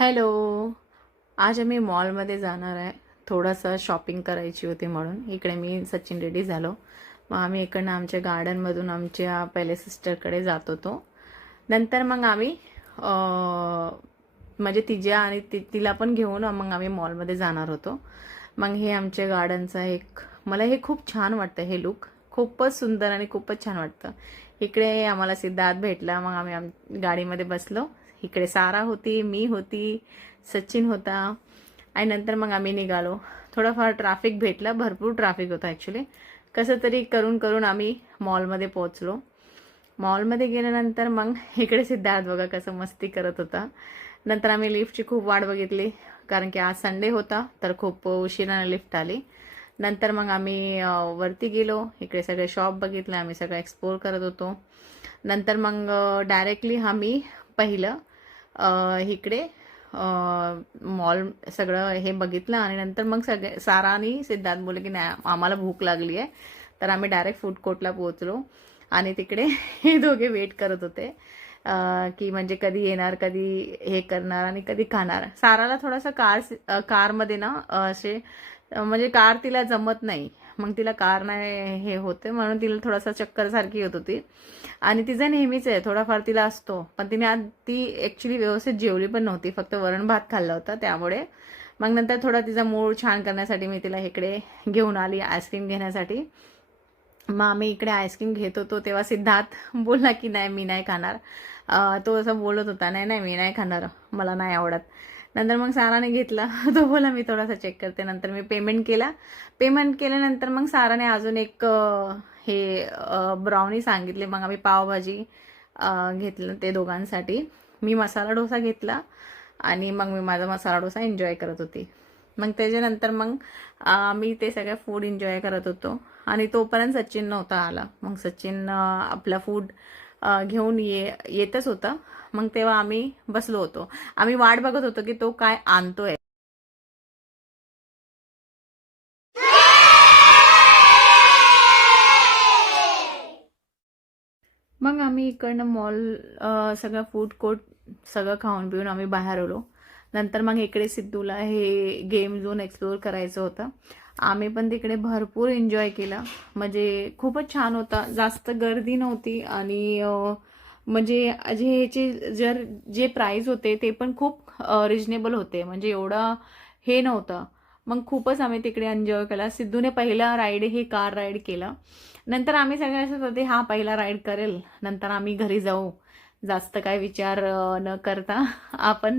Hello. आज आम्ही मॉलमध्ये जाणार आहे. थोडंसं शॉपिंग करायची होती म्हणून इकडे मी सचिन रेड्डी झालो. मग आम्ही इकडनं आमच्या गार्डनमधून आमच्या पहिले सिस्टरकडे जात होतो. नंतर मग आम्ही म्हणजे तिच्या आणि तिला पण घेऊन मग आम्ही मॉलमध्ये जाणार होतो. मग हे आमच्या गार्डनचा एक मला हे खूप छान वाटतं. हे लुक खूपच सुंदर आणि खूपच छान वाटतं. इकडे आम्हाला सिद्धार्थ भेटला. मग आम्ही गाडीमध्ये बसलो. इकडे सारा होती, मी होती, सचिन होता आणि नंतर मग आम्ही निघालो. थोडंफार ट्रॅफिक भेटलं, भरपूर ट्रॅफिक होता ॲक्च्युली. कसं तरी करून करून आम्ही मॉलमध्ये पोहोचलो. मॉलमध्ये गेल्यानंतर मग इकडे सिद्धार्थ बघा कसं मस्ती करत होता. नंतर आम्ही लिफ्टची खूप वाट बघितली, कारण की आज संडे होता तर खूप उशिराने लिफ्ट आली. नंतर मग आम्ही वरती गेलो. इकडे सगळे शॉप बघितले, आम्ही सगळं एक्सप्लोर करत होतो. नंतर मग डायरेक्टली आम्ही पहिलं इकडे मॉल सगळं हे बघितलं आणि नंतर मग सारा आणि सिद्धार्थ बोलले की नाही आम्हाला भूक लागली आहे. तर आम्ही डायरेक्ट फूड कोर्टला पोहोचलो आणि तिकडे हे दोघे वेट करत होते की म्हणजे कधी येणार, कधी हे करणार आणि कधी खाणार. साराला थोडासा कारमध्ये ना असे म्हणजे कार तिला जमत नाही. मग तिला कार नाही हे होते म्हणून तिला थोडासा चक्कर सारखी होत होती. आणि तिचं नेहमीच आहे थोडाफार तिला असतो, पण तिने आज ती ॲक्च्युली व्यवस्थित जेवली पण नव्हती, फक्त वरण भात खाल्ला होता त्यामुळे. मग नंतर थोडा तिचा मूड छान करण्यासाठी मी तिला इकडे घेऊन आली आईस्क्रीम घेण्यासाठी. मग आम्ही इकडे आईस्क्रीम घेत होतो तेव्हा सिद्धार्थ बोलला की नाही मी नाही खाणार. तो असं बोलत होता नाही नाही मी नाही खाणार, मला नाही आवडत. नंतर मग साराने घेतला. तो बोला मी थोडासा चेक करते. नंतर मी पेमेंट केला. पेमेंट केल्यानंतर मग साराने अजून एक हे ब्राउनी सांगितले. मग आम्ही पावभाजी घेतलं ते दोघांसाठी. मी मसाला डोसा घेतला आणि मग मी माझा मसाला डोसा एन्जॉय करत होती. मग त्याच्यानंतर मग मी ते सगळं फूड एन्जॉय करत होतो आणि तोपर्यंत सचिन नव्हता आला. मग सचिन आपला फूड घेऊन येतच होता. मग तेव्हा आम्ही बसलो होतो. आम्ही वाट बघत होतो की तो काय आणतोय. मग आम्ही इकडनं मॉल सगळं फूड कोर्ट सगळं खाऊन पिऊन आम्ही बाहेर आलो. नंतर मग इकडे सिद्धूला हे गेम झोन एक्सप्लोअर करायचं होतं. आम्ही पण तिकडे भरपूर एन्जॉय केला. म्हणजे खूपच छान होता. जास्त गर्दी नव्हती आणि म्हणजे ह्याचे जे प्राईस होते ते पण खूप रिजनेबल होते. म्हणजे एवढं हे नव्हतं. मग खूपच आम्ही तिकडे एन्जॉय केला. सिद्धूने पहिला राईड हे कार राईड केला. नंतर आम्ही सगळे असं होते हा पहिला राईड करेल, नंतर आम्ही घरी जाऊ. जास्त काय विचार न करता आपण